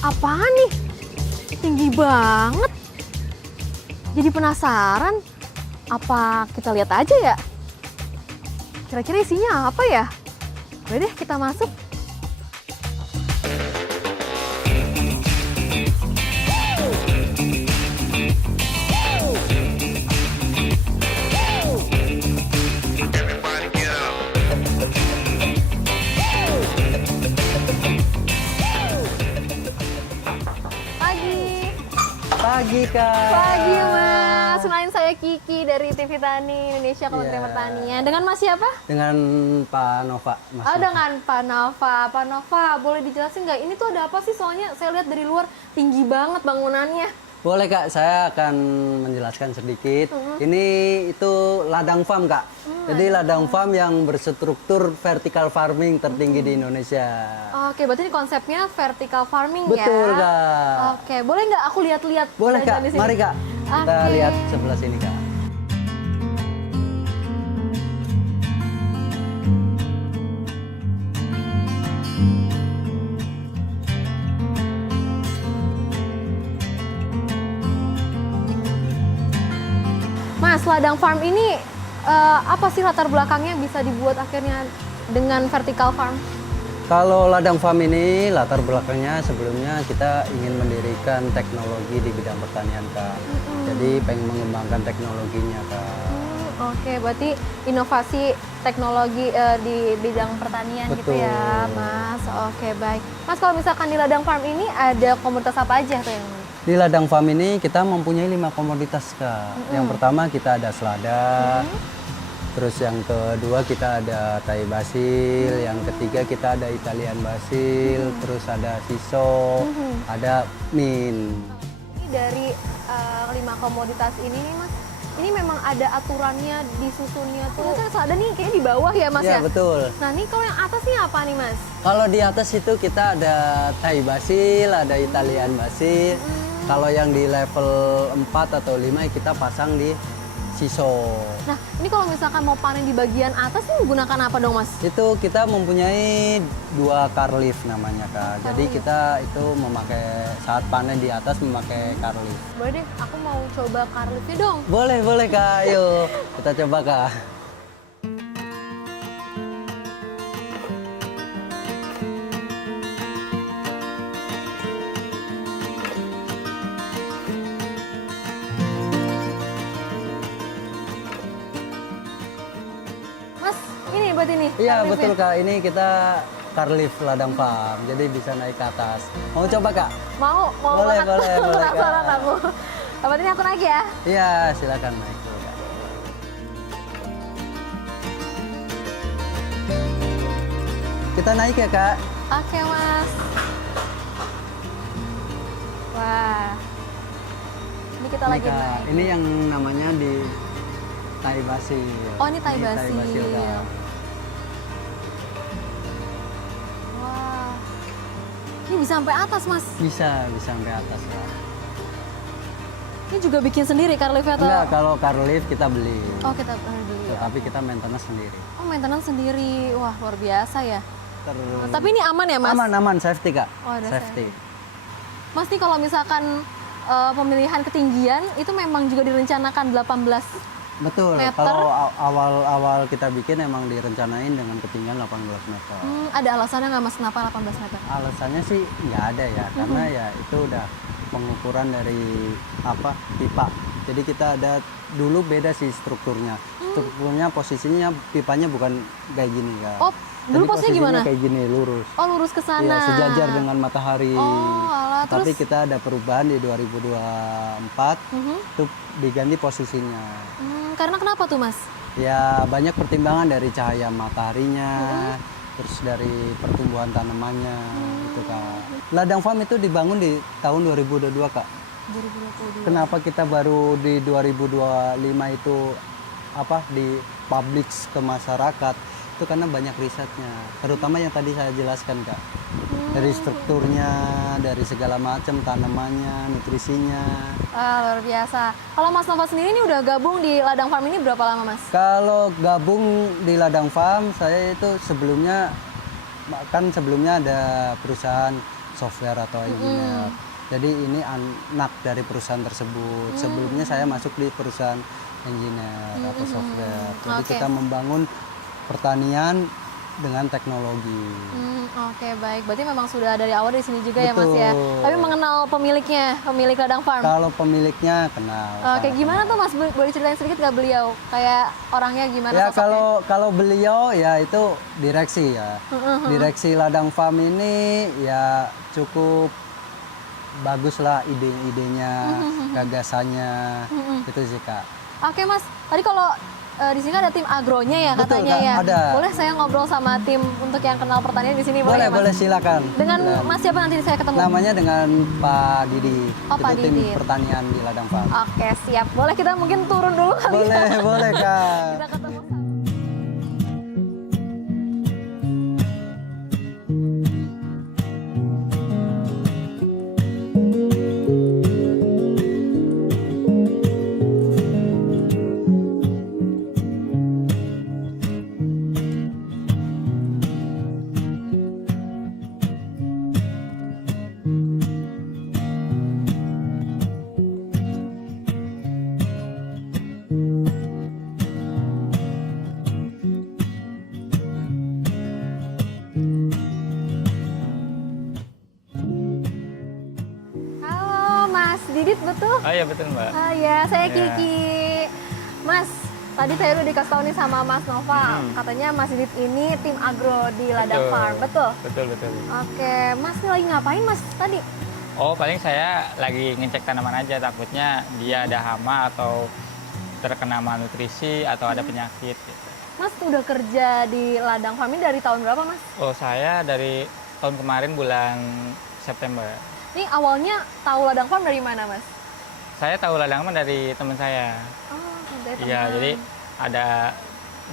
Apaan nih? Tinggi banget. Jadi penasaran. Apa kita lihat aja ya? Kira-kira isinya apa ya? Udah deh, kita masuk. Pagi Kak. Pagi Mas, kenalin saya Kiki dari TV Tani Indonesia Kementerian Pertanian. Dengan Mas siapa? Dengan Pak Nova. Mas Oh, Nova. dengan Pak Nova. Pak Nova, boleh dijelasin nggak? Ini tuh ada apa sih? Soalnya saya lihat dari luar tinggi banget bangunannya. Boleh Kak, saya akan menjelaskan sedikit. Ini itu ladang farm Kak. Jadi ladang farm yang berstruktur vertical farming tertinggi di Indonesia. Oke, berarti ini konsepnya vertical farming ya? Betul Kak. Oke, boleh nggak aku lihat-lihat? Boleh Kak, jalan di sini? mari Kak. Kita Oke. lihat sebelah sini Kak. Mas, ladang farm ini apa sih latar belakangnya bisa dibuat akhirnya dengan vertical farm? Kalau ladang farm ini latar belakangnya sebelumnya kita ingin mendirikan teknologi di bidang pertanian Kak. Jadi pengen mengembangkan teknologinya Kak. Oke, berarti inovasi teknologi di bidang pertanian gitu Betul. ya, Mas. Oke, baik. Mas, kalau misalkan di ladang farm ini ada komoditas apa aja tuh yang Di ladang farm ini kita mempunyai 5 komoditas Kak. Yang pertama kita ada selada, terus yang kedua kita ada Thai basil, yang ketiga kita ada Italian basil, terus ada siso, ada mint. Ini dari 5 komoditas ini nih, Mas. Ini memang ada aturannya disusunnya tuh. Kan selada nih kayaknya di bawah ya, Mas ya? Ya betul. Nah, nih kalau yang atas nih apa nih, Mas? Kalau di atas itu kita ada Thai basil, ada Italian basil. Kalau yang di level 4 atau 5 kita pasang di siso. Nah, ini kalau misalkan mau panen di bagian atas nih menggunakan apa dong, Mas? Itu kita mempunyai 2 car lift namanya Kak. Jadi kita itu memakai saat panen di atas memakai car lift. Boleh deh, aku mau coba car lift-nya dong. Boleh Kak, ayo kita coba Kak. Mas, ini berarti nih. Iya car lift-nya. betul Kak, ini kita car lift ladang farm, jadi bisa naik ke atas. Mau coba Kak? Mau Boleh, banget. boleh, Penasaran Kak. aku. Berarti ini aku naik ya. Iya silakan naik dulu Kak. Kita naik ya Kak. Oke, Mas. Wah. Ini kita Ini, lagi Kak. naik. Ini yang namanya di Thai basil. Oh, ini Thai basil. Kak. Wah. Ini bisa sampai atas, Mas. Bisa sampai atas Kak. Ini juga bikin sendiri car lift atau? Enggak, kalau car lift kita beli. Oh, kita beli. Tetapi kita maintenance sendiri. Oh, maintenance sendiri. Wah, luar biasa ya. Terus Tapi ini aman ya, Mas? aman safety Kak. Oh, ada safety. Mas, nih kalau misalkan pemilihan ketinggian itu memang juga direncanakan 18. Betul. Meter. Kalau awal kita bikin emang direncanain dengan ketinggian 18 meter. Ada alasannya nggak, Mas, kenapa 18 meter? Alasannya sih nggak ada ya, karena ya itu udah pengukuran dari pipa. Jadi kita ada dulu beda sih strukturnya. Strukturnya posisinya pipanya bukan kayak gini Kak. Oh, dulu Jadi posisinya gimana? kayak gini lurus. Oh, lurus ke sana. Iya, sejajar dengan matahari. Oh, alah, Tapi terus? kita ada perubahan di 2024 itu diganti posisinya. Karena kenapa tuh, Mas? Ya banyak pertimbangan dari cahaya mataharinya, terus dari pertumbuhan tanamannya, gitu Kak. Ladang farm itu dibangun di tahun 2022 Kak. 2022. Kenapa kita baru di 2025 itu di publish ke masyarakat? itu karena banyak risetnya, terutama yang tadi saya jelaskan Kak. Dari strukturnya, dari segala macam tanamannya, nutrisinya. Luar biasa. Kalau Mas Nova sendiri ini udah gabung di Ladang Farm ini berapa lama Mas? Kalau gabung di Ladang Farm, saya itu sebelumnya ada perusahaan software atau engineer. Jadi ini anak dari perusahaan tersebut. Sebelumnya saya masuk di perusahaan engineer atau software. Jadi kita membangun pertanian dengan teknologi. Oke, baik. Berarti memang sudah dari awal di sini juga ya Mas ya. Tapi mengenal pemiliknya, pemilik Ladang Farm? Kalau pemiliknya kenal. Oke, gimana tuh Mas? Boleh ceritain sedikit nggak beliau? Kayak orangnya gimana Ya sosoknya? kalau beliau ya itu direksi ya. Direksi Ladang Farm ini ya cukup bagus lah ide-idenya, gagasannya, itu sih Kak. Oke Mas, tadi kalau di sini ada tim agronya ya Betul, katanya Kak, ya. ada. Boleh saya ngobrol sama tim untuk yang kenal pertanian di sini Boleh, ya, Mas? boleh silakan. Dengan Mas siapa nanti saya ketemu? Namanya dengan Pak Didi. Oh, itu Pak tim Didi. pertanian di Ladang Farm. Oke, siap. Boleh kita mungkin turun dulu kali Boleh, ya? boleh Kak. Kita ketemu sama. Halo Mas Didit, betul? Oh iya betul Mbak. Ah ya, saya Iya. Kiki. Mas, tadi saya udah dikasih tahu nih sama Mas Nova, katanya Mas Didit ini tim agro di Ladang Farm, betul? Betul betul. Oke, Mas ini lagi ngapain Mas tadi? Oh paling saya lagi ngecek tanaman aja, takutnya dia ada hama atau terkena malnutrisi atau ada penyakit. Gitu. Mas udah kerja di Ladang Farm ini dari tahun berapa Mas? Oh saya dari tahun kemarin bulan September. Ini awalnya tahu Ladang Farm dari mana Mas? Saya tahu ladang farm dari teman saya. Oh, dari teman. Iya jadi ada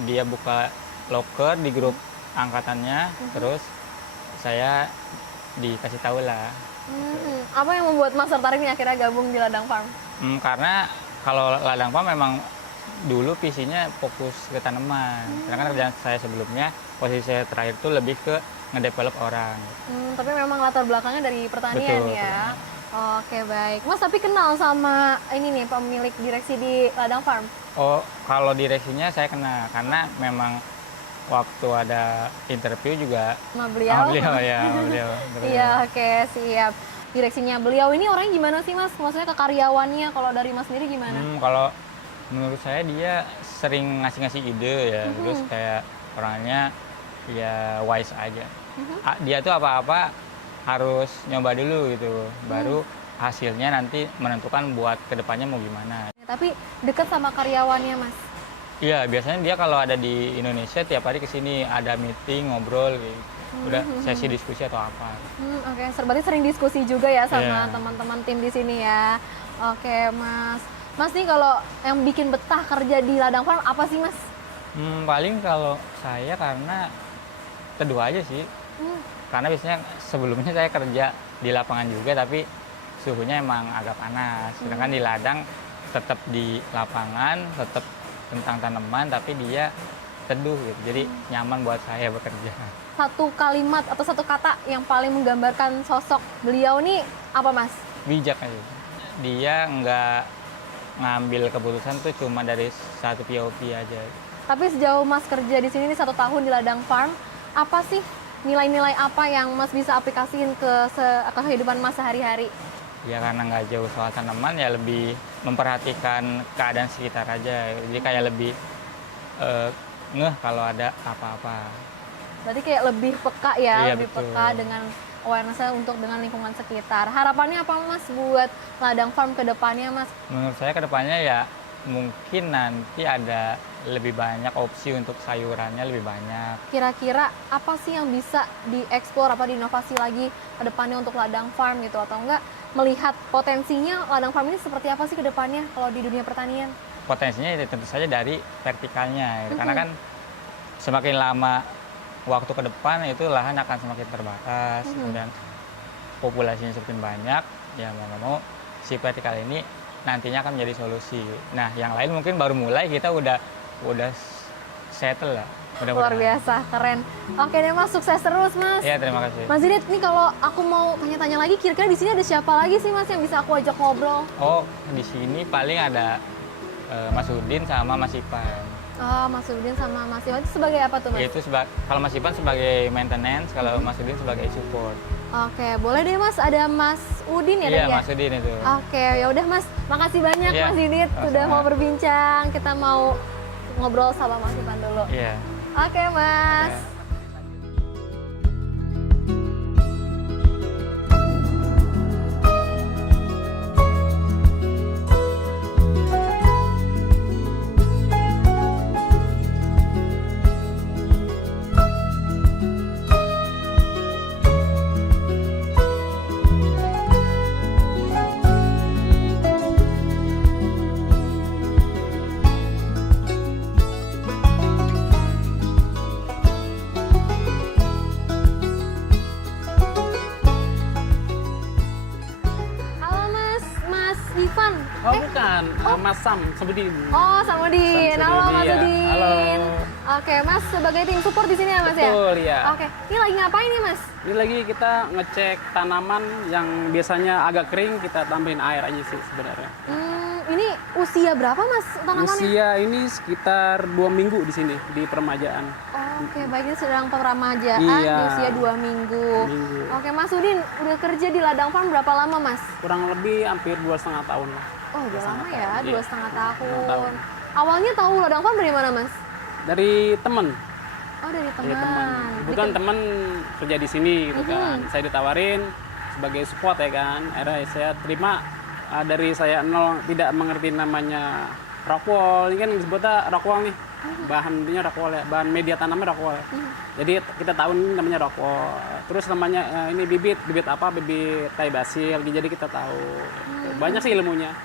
dia buka loker di grup angkatannya, terus saya dikasih tahu lah. Apa yang membuat Mas tertarik nih akhirnya gabung di Ladang Farm? Karena kalau ladang farm memang dulu visinya fokus ke tanaman. Sedangkan kerjaan saya sebelumnya, posisi saya terakhir itu lebih ke ngedevelop orang. Tapi memang latar belakangnya dari pertanian Betul, ya. Oke, baik. Mas tapi kenal sama ini nih pemilik direksi di Ladang Farm? Oh, kalau direksinya saya kenal karena memang waktu ada interview juga Sama beliau? sama beliau ya, sama beliau. Iya, oke, siap. Direksinya beliau ini orangnya gimana sih Mas? Maksudnya ke karyawannya, kalau dari Mas sendiri gimana? Kalau menurut saya dia sering ngasih-ngasih ide ya, terus kayak orangnya ya wise aja. Dia tuh apa-apa harus nyoba dulu gitu, baru hasilnya nanti menentukan buat kedepannya mau gimana. Tapi deket sama karyawannya Mas? Iya, biasanya dia kalau ada di Indonesia tiap hari kesini ada meeting, ngobrol gitu. Udah sesi diskusi atau apa. Oke, berarti sering diskusi juga ya sama Iya. teman-teman tim di sini ya. Oke, Mas. Mas nih kalau yang bikin betah kerja di Ladang Farm apa sih Mas? Paling kalau saya karena kedua aja sih. Karena biasanya sebelumnya saya kerja di lapangan juga tapi suhunya emang agak panas. Sedangkan di ladang tetap di lapangan, tetap tentang tanaman tapi dia teduh gitu. Jadi nyaman buat saya bekerja. Satu kalimat atau satu kata yang paling menggambarkan sosok beliau nih apa Mas? Bijak aja. Dia nggak ngambil keputusan tuh cuma dari satu POV aja. Tapi sejauh Mas kerja di sini nih 1 tahun di Ladang Farm, apa sih nilai-nilai apa yang Mas bisa aplikasiin ke kehidupan Mas sehari-hari? Ya karena nggak jauh soal tanaman ya lebih memperhatikan keadaan sekitar aja. Jadi kayak lebih ngeh kalau ada apa-apa. Berarti kayak lebih peka ya, Iya, lebih betul. peka dengan awareness-nya untuk dengan lingkungan sekitar. Harapannya apa Mas buat Ladang Farm ke depannya Mas? Menurut saya kedepannya ya mungkin nanti ada lebih banyak opsi untuk sayurannya lebih banyak. Kira-kira apa sih yang bisa dieksplor, apa diinovasi lagi ke depannya untuk Ladang Farm gitu? Atau enggak melihat potensinya Ladang Farm ini seperti apa sih ke depannya kalau di dunia pertanian? Potensinya ya tentu saja dari vertikalnya. Karena kan semakin lama waktu ke depan itu lahan akan semakin terbatas, kemudian populasinya semakin banyak, ya mau nggak mau si vertikal ini nantinya akan menjadi solusi. Nah, yang lain mungkin baru mulai, kita udah settle lah. Luar biasa, keren. Oke deh Mas, sukses terus Mas. Iya, terima kasih. Mas Didit, nih kalau aku mau tanya-tanya lagi, kira-kira di sini ada siapa lagi sih Mas yang bisa aku ajak ngobrol? Oh, di sini paling ada Mas Udin sama Mas Ipan. Oh, Mas Udin sama Mas Iwan itu sebagai apa tuh Mas? Itu kalau Mas Ipan sebagai maintenance, kalau Mas Udin sebagai support. Oke, boleh deh Mas, ada Mas Udin ya? Iya, tadi ya? Mas Udin itu. Oke, ya udah Mas, makasih banyak Iya, Mas Didit sudah sama-sama. mau berbincang. Kita mau ngobrol sama Mas Ipan dulu. Iya. Oke Mas. Oke. Halo Mas, Mas Ivan. Oh bukan, Mas Sam Samsudin. Oh, Samudin. Halo Mas Iya. Udin. Halo. Oke, Mas sebagai tim support di sini ya Mas ya? Betul ya. Oke, ini lagi ngapain nih Mas? Ini lagi kita ngecek tanaman yang biasanya agak kering, kita tambahin air aja sih sebenarnya. Ini usia berapa Mas tanamannya? Usia ini sekitar 2 minggu di sini di permajaan. Oke, baik, ini sedang peremajaan Iya. di usia 2 minggu. Minggu. Oke, Mas Udin udah kerja di ladang farm berapa lama Mas? Kurang lebih hampir 2,5 tahun lah. Oh, udah lama ya, tahun, iya. 2,5 tahun. 2,5 tahun. Awalnya tahu ladang farm dari mana Mas? Dari temen, Oh, dari dari teman. teman. Bukan teman kerja di sini gitu kan. Saya ditawarin sebagai support ya kan. Akhirnya saya terima. Dari saya nol tidak mengerti namanya rockwool. Ini kan disebutnya rockwool nih. Bahannya rockwool ya, bahan media tanamnya rockwool. Jadi kita tahu ini namanya rockwool. Terus namanya ini bibit apa? Bibit tai basil. Jadi kita tahu. Banyak sih ilmunya.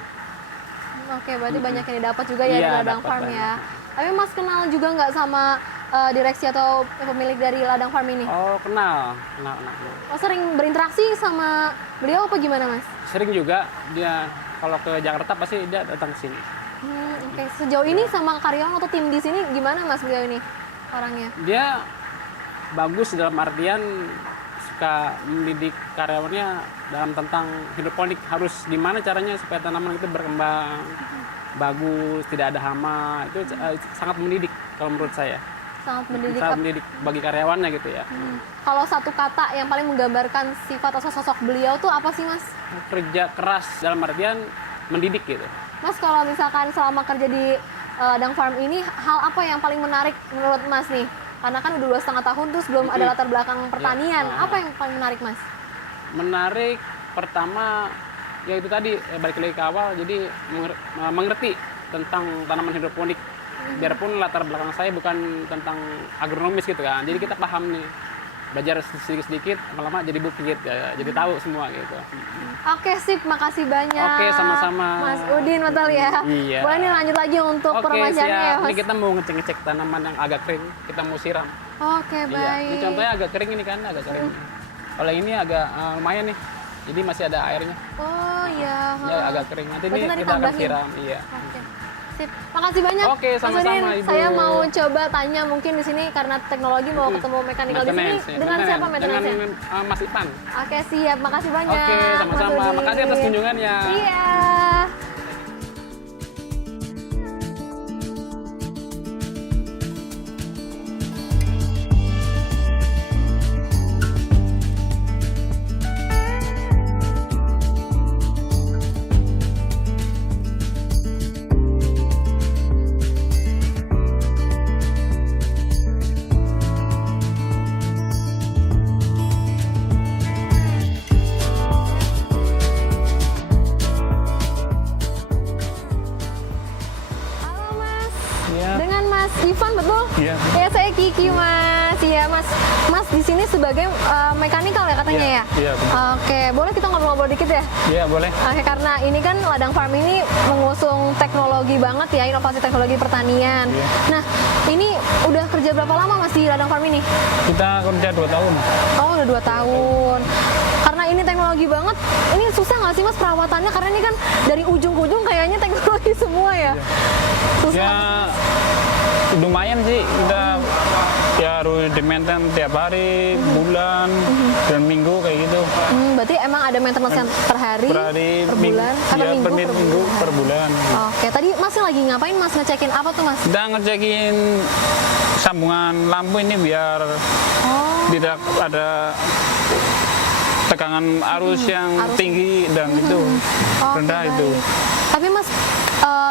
Oke, berarti banyak yang didapat juga ya Iya, di ladang dapat farm banyak. ya. Tapi Mas kenal juga nggak sama direksi atau pemilik dari ladang farm ini? Oh kenal. Oh, sering berinteraksi sama beliau apa gimana Mas? Sering juga dia kalau ke Jakarta pasti dia datang ke sini. Oke, sejauh ini sama karyawan atau tim di sini gimana Mas beliau ini orangnya? Dia bagus dalam artian suka mendidik karyawannya dalam tentang hidroponik, harus gimana caranya supaya tanaman itu berkembang bagus, tidak ada hama. Itu sangat mendidik kalau menurut saya. Sangat mendidik. Sangat mendidik bagi karyawannya gitu ya. Kalau satu kata yang paling menggambarkan sifat atau sosok beliau tuh apa sih Mas? Kerja keras dalam artian mendidik gitu. Mas kalau misalkan selama kerja di ladang farm ini, hal apa yang paling menarik menurut Mas nih? Karena kan udah 2,5 tahun terus belum ada latar belakang pertanian. Iya. Apa yang paling menarik Mas? Menarik pertama ya itu tadi balik lagi ke awal, jadi mengerti tentang tanaman hidroponik. Biarpun latar belakang saya bukan tentang agronomis gitu kan, jadi kita paham nih, belajar sedikit-sedikit, lama-lama jadi bukit ya, jadi tahu semua gitu. Oke sip, makasih banyak. Oke, sama-sama. Mas Udin betul ya. Iya. Boleh nih lanjut lagi untuk Oke peremajaannya ya siap, Mas. ini kita mau ngecek-ngecek tanaman yang agak kering, kita mau siram. Oke Iya, baik. ini contohnya agak kering ini kan, agak kering. Kalau ini agak lumayan nih, jadi masih ada airnya. Oh iya. Ya agak kering, nanti Berarti ini nanti kita akan tambahin. siram. Iya. Oke. Sip. Makasih banyak. Oke, Mas sama-sama, Udin. Ibu. Saya mau coba tanya mungkin di sini karena teknologi mau ketemu mekanikal di sini Maintenance, ya, dengan siapa Dengan maintenance-nya? Mas Ipan. Oke, siap. Makasih banyak. Oke, sama-sama. Mas Udin. Makasih atas kunjungannya. Iya. Halo Mas. Iya. Dengan Mas Ivan betul? Iya. Ya, saya Kiki Mas. Ya, ya Mas. Mas di sini sebagai mekanikal ya katanya ya? Iya, betul. Oke, boleh kita ngobrol-ngobrol dikit ya? Iya, boleh. Oke, karena ini kan Ladang Farm ini mengusung teknologi banget ya, inovasi teknologi pertanian. Iya. Nah, ini udah kerja berapa lama Mas di Ladang Farm ini? Kita kerja 2 tahun. Oh, udah 2 tahun. Karena ini teknologi banget, ini susah nggak sih Mas perawatannya? Karena ini kan dari ujung ke ujung kayaknya teknologi semua ya. Susah. Ya lumayan sih, kita ya harus di-maintain tiap hari, bulan, dan minggu kayak gitu. Berarti emang ada maintenance yang per hari, Per hari, per bulan, atau ya, minggu, per minggu, per bulan. Oke, tadi Mas lagi ngapain Mas? Ngecekin apa tuh Mas? Kita ngecekin sambungan lampu ini biar Oh, tidak ada tegangan arus yang arus. tinggi dan itu oke, rendah baik. itu. Tapi Mas,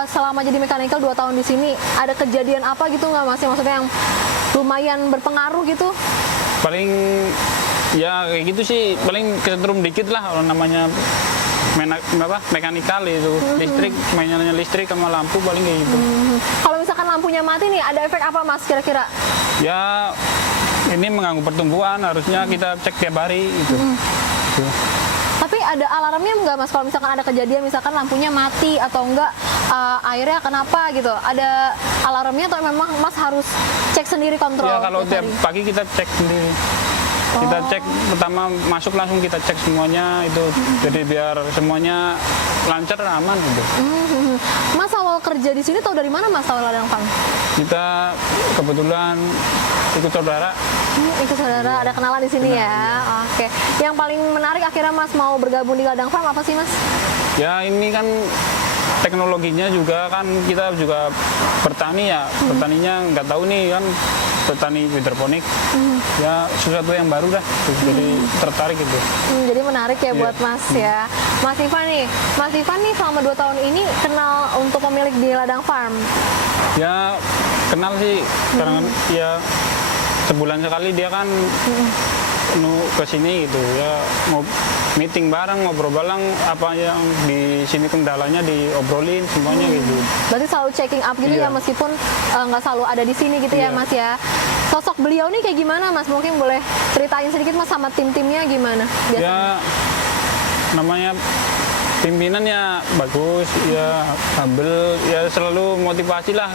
selama jadi mechanical 2 tahun di sini, ada kejadian apa gitu nggak Mas? Maksudnya yang lumayan berpengaruh gitu? Paling ya kayak gitu sih, paling kesetrum dikit lah kalau namanya mekanikal itu. Listrik, mainannya listrik sama lampu paling kayak gitu. Kalau misalkan lampunya mati nih, ada efek apa Mas kira-kira? Ya ini mengganggu pertumbuhan, harusnya kita cek tiap hari gitu. Gitu. Tapi ada alarmnya nggak Mas kalau misalkan ada kejadian misalkan lampunya mati atau enggak airnya kenapa gitu? Ada alarmnya atau memang Mas harus cek sendiri kontrol? Ya kalau tiap hari? pagi kita cek sendiri. Kita cek pertama masuk langsung kita cek semuanya itu. Jadi biar semuanya lancar aman gitu. Mas awal kerja di sini tahu dari mana Mas tahu Ladang Farm? Kita kebetulan ikut saudara. Ikut saudara, ada kenalan di sini ya. Oke. Yang paling menarik akhirnya Mas mau bergabung di Ladang Farm apa sih Mas? Ya ini kan teknologinya juga kan kita juga bertani ya. Bertaninya nggak tahu nih kan petani hidroponik. Ya sesuatu yang baru dah. Jadi tertarik gitu. Jadi menarik ya buat Mas ya. Mas Ivan nih, Mas Ivan nih selama 2 tahun ini kenal untuk pemilik di Ladang Farm. Ya kenal sih. Karena ya sebulan sekali dia kan ke sini gitu ya, mau meeting bareng, ngobrol bareng, apa yang di sini kendalanya diobrolin semuanya gitu. Berarti selalu checking up gitu ya Iya. meskipun nggak selalu ada di sini gitu ya Iya. Mas ya. Sosok beliau nih kayak gimana Mas? Mungkin boleh ceritain sedikit Mas sama tim-timnya gimana biasanya? Ya namanya pimpinan ya bagus, ya humble, ya selalu motivasi lah,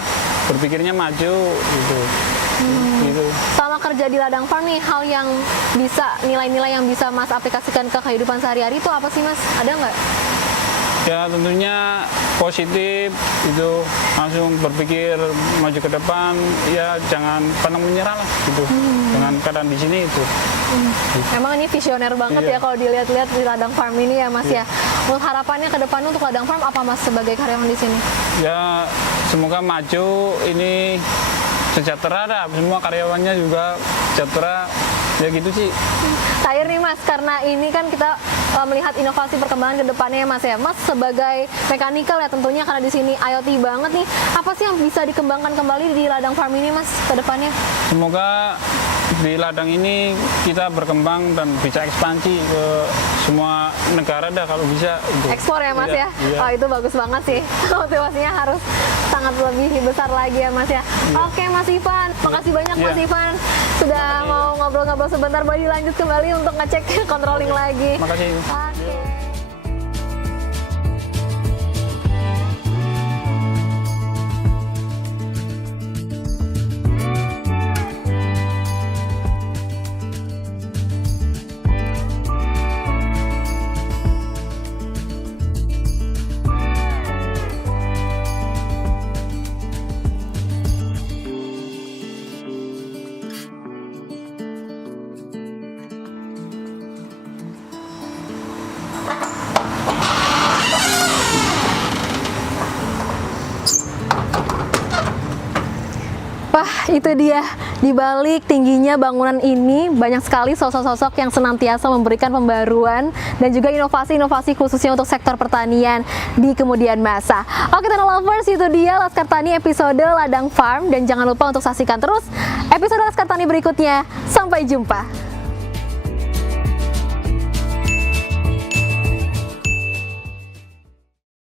berpikirnya maju gitu. Gitu. Selama kerja di Ladang Farm nih, hal yang bisa, nilai-nilai yang bisa Mas aplikasikan ke kehidupan sehari-hari itu apa sih Mas? Ada nggak? Ya tentunya positif itu, langsung berpikir maju ke depan, ya jangan pantang menyerah lah gitu. Dengan keadaan di sini itu. Emang ini visioner banget Iya. ya kalau dilihat-lihat di Ladang Farm ini ya Mas ya. Untuk harapannya ke depan untuk Ladang Farm apa Mas sebagai karyawan di sini? Ya semoga maju, ini sejahtera dah, semua karyawannya juga sejahtera, ya gitu sih. Terakhir nih Mas, karena ini kan kita melihat inovasi perkembangan ke depannya ya Mas ya. Mas sebagai mekanikal ya tentunya karena di sini IoT banget nih, apa sih yang bisa dikembangkan kembali di Ladang Farm ini Mas ke depannya? Semoga di ladang ini kita berkembang dan bisa ekspansi ke semua negara dah kalau bisa. Gitu. Ekspor ya Mas Iya, ya? iya. Oh itu bagus banget sih. Motivasinya harus sangat lebih besar lagi ya Mas ya. Oke Mas Ivan, makasih banyak Mas Iya. Ivan sudah mau ngobrol-ngobrol sebentar. Boleh dilanjut kembali untuk ngecek controlling lagi. Makasih. Oke. Wah, itu dia. Di balik tingginya bangunan ini, banyak sekali sosok-sosok yang senantiasa memberikan pembaruan dan juga inovasi-inovasi khususnya untuk sektor pertanian di kemudian masa. Oke, Tanah Lovers, itu dia Laskar Tani episode Ladang Farm. Dan jangan lupa untuk saksikan terus episode Laskar Tani berikutnya. Sampai jumpa.